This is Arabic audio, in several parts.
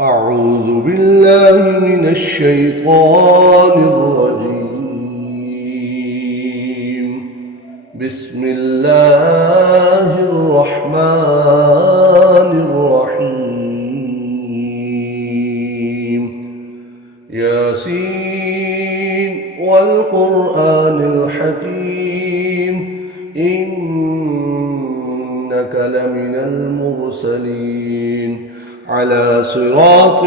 أعوذ بالله من الشيطان الرجيم. بسم الله الرحمن الرحيم. ياسين والقرآن الحكيم إنك لمن المرسلين على صراط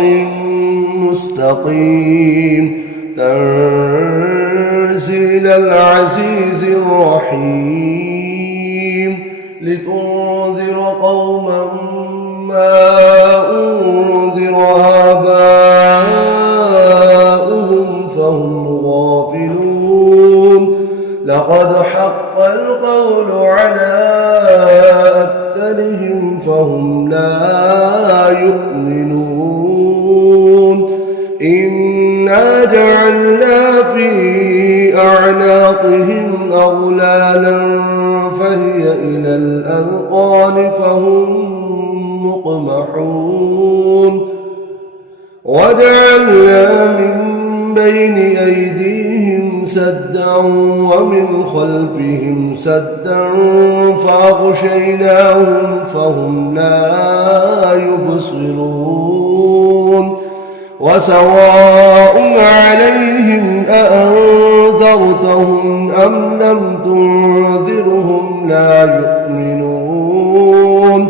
مستقيم تنزيل العزيز الرحيم لتنذر قوما ما أنذر آباؤهم فهم غافلون لقد حق القول على أكثرهم فهم لا يؤمنون إنا جعلنا في أعناقهم أغلالا فهي إلى الأذقان فهم مقمحون وجعلنا من بين أيديهم سدا ومن خلفهم سدا فأغشيناهم فهم لا يبصرون وسواء عليهم أأنذرتهم أم لم تنذرهم لا يؤمنون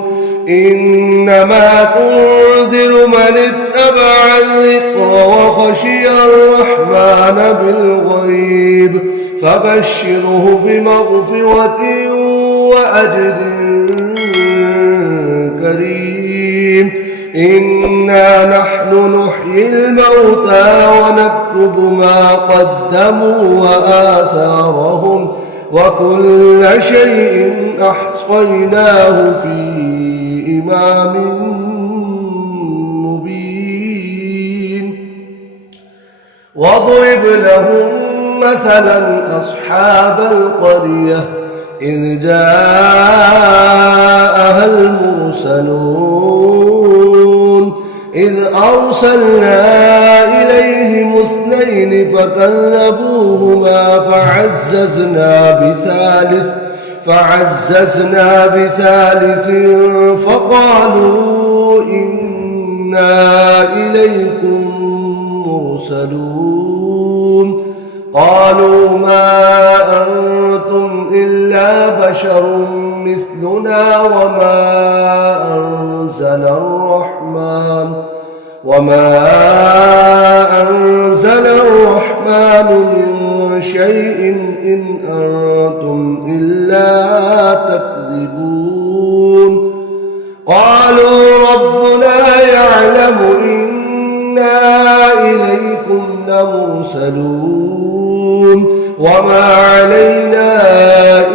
إنما تنذر من اتبع الذكر وخشي الرحمن بالغيب فبشره بمغفرة وأجر كريم إنا نحن نحيي الموتى ونكتب ما قدموا وآثارهم وكل شيء أحصيناه في إمام مبين واضرب لهم مثلا أصحاب القرية إذ جاءها المرسلون إذ أرسلنا إليهم 2 فكذبوهما فعززنا بثالث فقالوا إنا إليكم مرسلون قالوا ما أنتم إلا بشر مثلنا وما أنزل الرحمن من شيء إن أنتم إلا تكذبون قالوا ربنا يعلم إنا إليكم لمرسلون وما علينا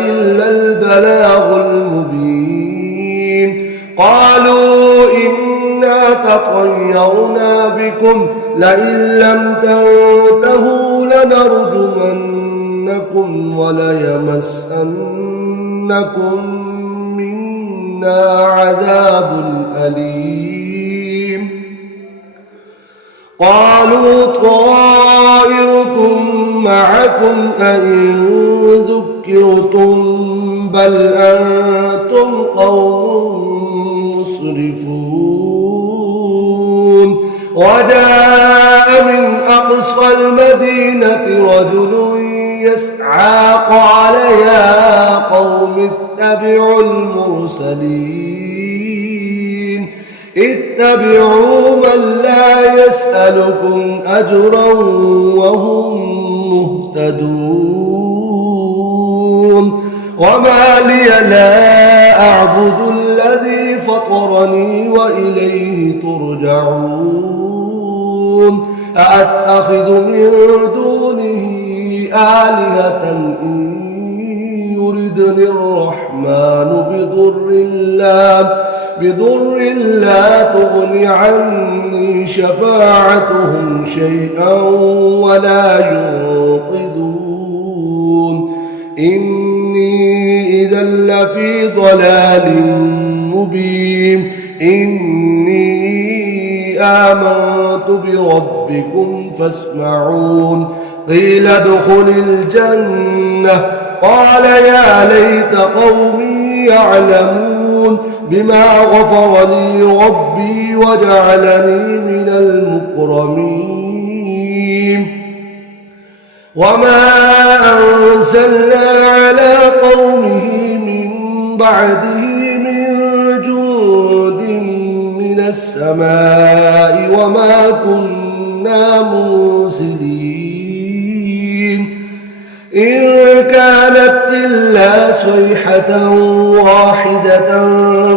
إلا البلاغ المبين قالوا إنا تطيرنا بكم لئن لم تنتهوا لنرجمنكم وليمسنكم منا عذاب أليم قالوا طائركم معكم أئن ذكرتم بل أنتم قوم مسرفون وجاء من أقصى المدينة رجل يسعى قال يا قوم اتبعوا اتبعوا من لا يسألكم أجرا وهم مهتدون وما لي لا أعبد الذي فطرني وإليه ترجعون أأتخذ من دونه آلهة إن يردني الرحمن بضر لا تغن عني شفاعتهم شيئا ولا ينقذون إني إذا لفي ضلال مبين إني آمنت بربكم فاسمعون قيل ادخل الجنة قال يا ليت قومي يعلمون بما غفر لي ربي وجعلني من المكرمين وما أرسلنا على قومه من بعده من جند من السماء وما كنا مرسلين إن كانت إلا صيحة واحدة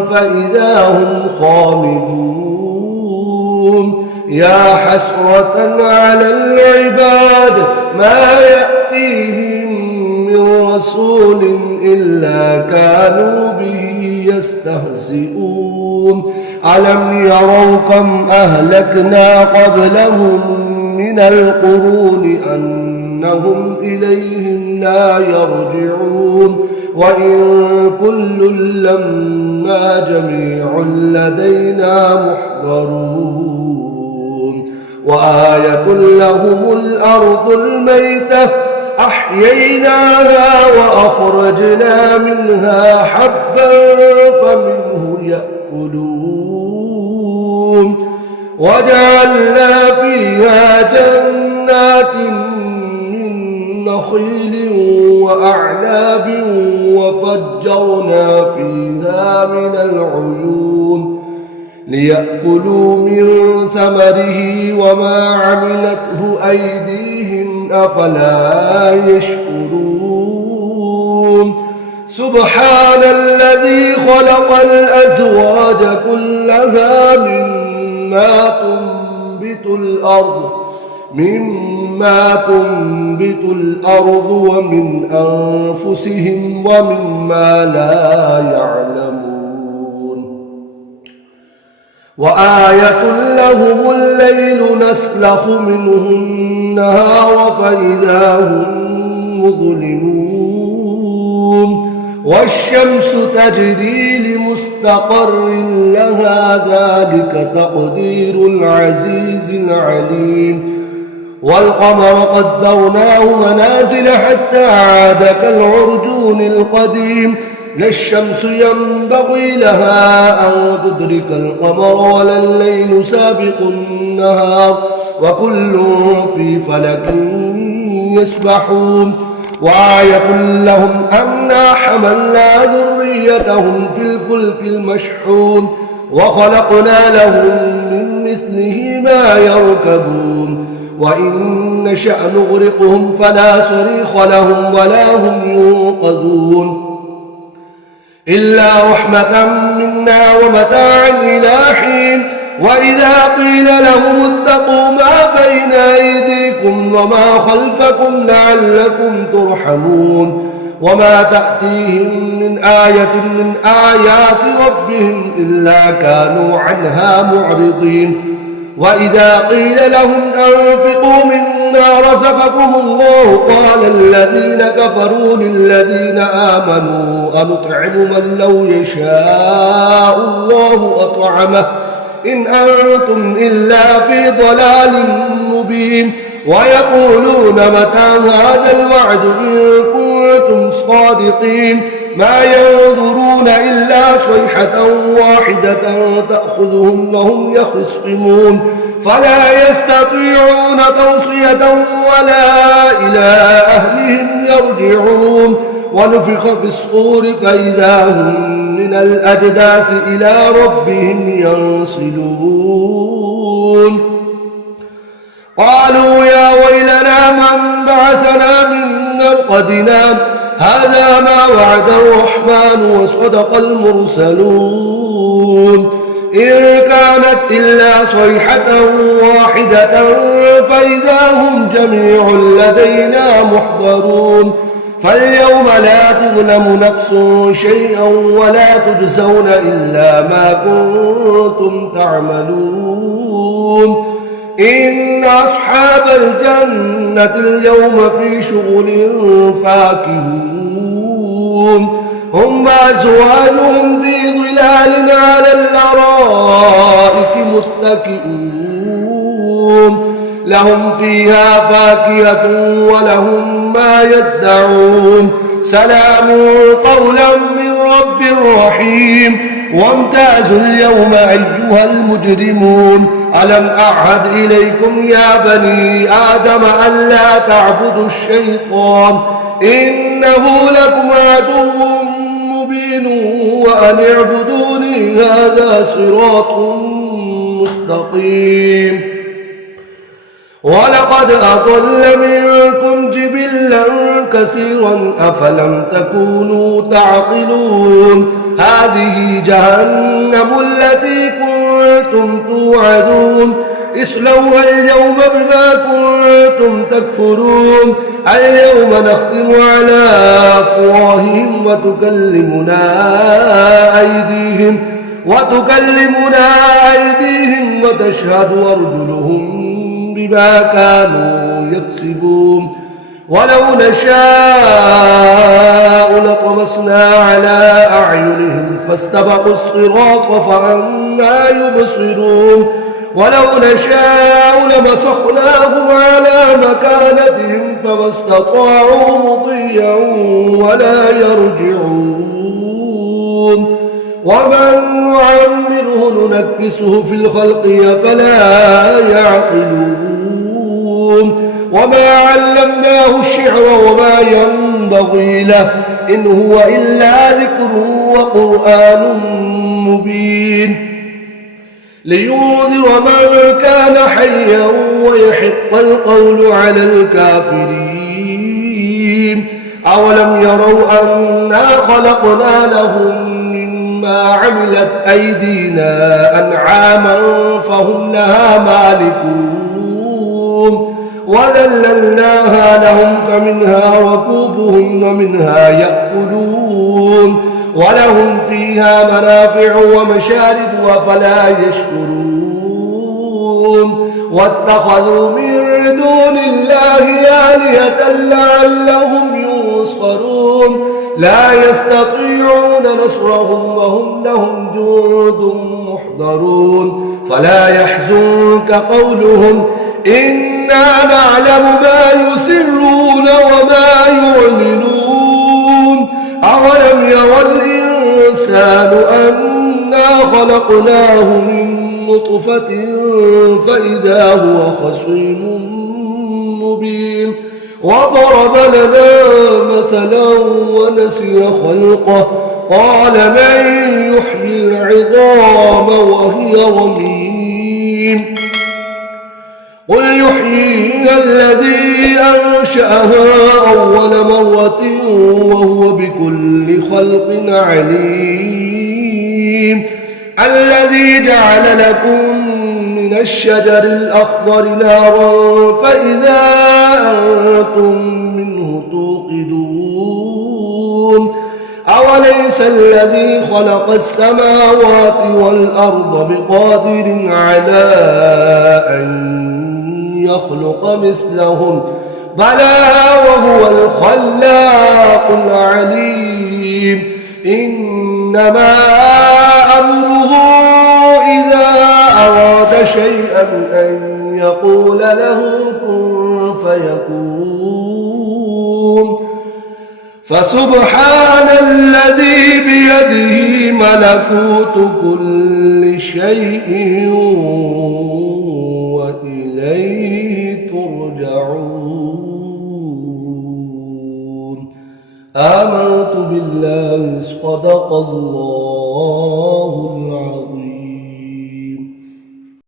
فإذا هم خامدون يا حسرة على العباد ما يأتيهم من رسول إلا كانوا به يستهزئون ألم يروا كم أهلكنا قبلهم من القرون أنهم إليهم لا يرجعون وإن كل لما جميع لدينا محضرون وآية لهم الأرض الميتة أحييناها وأخرجنا منها حبا فمنه يأكلون وجعلنا فيها جنات من نخيل وأعناب وفجرنا فيها من العيون ليأكلوا من ثمره وما عملته أيديهم أفلا يشكرون سبحان الذي خلق الأزواج كلها مما تنبت الأرض ومن أنفسهم ومما لا يعلمون وآية لهم الليل نسلخ منه النهار فإذا هم مظلمون والشمس تجري لمستقر لها ذلك تقدير العزيز العليم والقمر قدرناه منازل حتى عاد كالعرجون القديم لا الشمس ينبغي لها أن تدرك القمر ولا الليل سابق النهار وكل في فلك يسبحون وآية لهم أنا حملنا ذريتهم في الفلك المشحون وخلقنا لهم من مثله ما يركبون وإن نشأ نغرقهم فلا صريخ لهم ولا هم ينقذون إلا رحمة منا ومتاعا إلى حين وإذا قيل لهم اتقوا ما بين أيديكم وما خلفكم لعلكم ترحمون وما تأتيهم من آية من آيات ربهم إلا كانوا عنها معرضين وإذا قيل لهم أنفقوا مما رزقكم الله قال الذين كفروا للذين آمنوا أنطعم من لو يشاء الله أطعمه إن أنتم إلا في ضلال مبين ويقولون متى هذا الوعد إن كنتم صادقين ما ينظرون إلا صيحة واحدة تأخذهم وهم يخصمون فلا يستطيعون توصية ولا إلى أهلهم يرجعون ونفخ في الصور فإذا هم من الأجداث إلى ربهم ينصلون قالوا يا ويلنا من بعثنا من مرقدنا هذا ما وعد الرحمن وصدق المرسلون إن كانت إلا صيحة واحدة فإذا هم جميع لدينا محضرون فاليوم لا تظلم نفس شيئا ولا تجزون إلا ما كنتم تعملون إن أصحاب الجنة اليوم في شغل فاكهون هم وأزواجهم في ظلال على الأرائك متكئون يشكرون لهم فيها فاكهة ولهم ما يدعون سلام قولا من رب رحيم وامتازوا اليوم أيها المجرمون ألم أعهد إليكم يا بني آدم ألا تعبدوا الشيطان إنه لكم عدو مبين وأن اعبدوني هذا صراط مستقيم ولقد أضل منكم جبلا كثيرا أفلم تكونوا تعقلون هذه جهنم التي كنتم توعدون اصلوها اليوم بما كنتم تكفرون اليوم نختم على أفواههم وتكلمنا أيديهم وتشهد أرجلهم بما كانوا يكسبون ولو نشاء لطمسنا على أعينهم فاستبقوا الصراط فأنى يبصرون ولو نشاء لمسخناهم على مكانتهم فما استطاعوا مضيا ولا يرجعون ومن نعمره ننكسه في الخلق أفلا يعقلون وما علمناه الشعر وما ينبغي له إن هو إلا ذكر وقرآن مبين لينذر من كان حيا ويحق القول على الكافرين أولم يروا أنا خلقنا لهم مما عملت أيدينا أنعاما فهم لها مالكون وذللناها لهم فمنها ركوبهم ومنها يأكلون ولهم فيها منافع ومشارب أفلا يشكرون واتخذوا من دون الله آلهة لعلهم ينصرون لا يستطيعون نصرهم وهم لهم جند محضرون فلا يحزنك قولهم إنا نعلم ما يسرون وما يعلنون أولم يرى الإنسان أنا خلقناه من نطفة فإذا هو خصيم مبين وضرب لنا مثلا ونسي خلقه قال من يحيي العظام وهي رميم قل يحييها الذي أنشأها أول مرة وهو بكل خلق عليم الذي جعل لكم من الشجر الأخضر نارا فإذا أنتم منه توقدون أوليس الذي خلق السماوات والأرض بقادر على أن يخلق مثلهم بلى وهو الخلاق العليم إنما أمره إذا أراد شيئا أن يقول له كن فيكون فسبحان الذي بيده ملكوت كل شيء وإليه ترجعون آمنت بالله صدق الله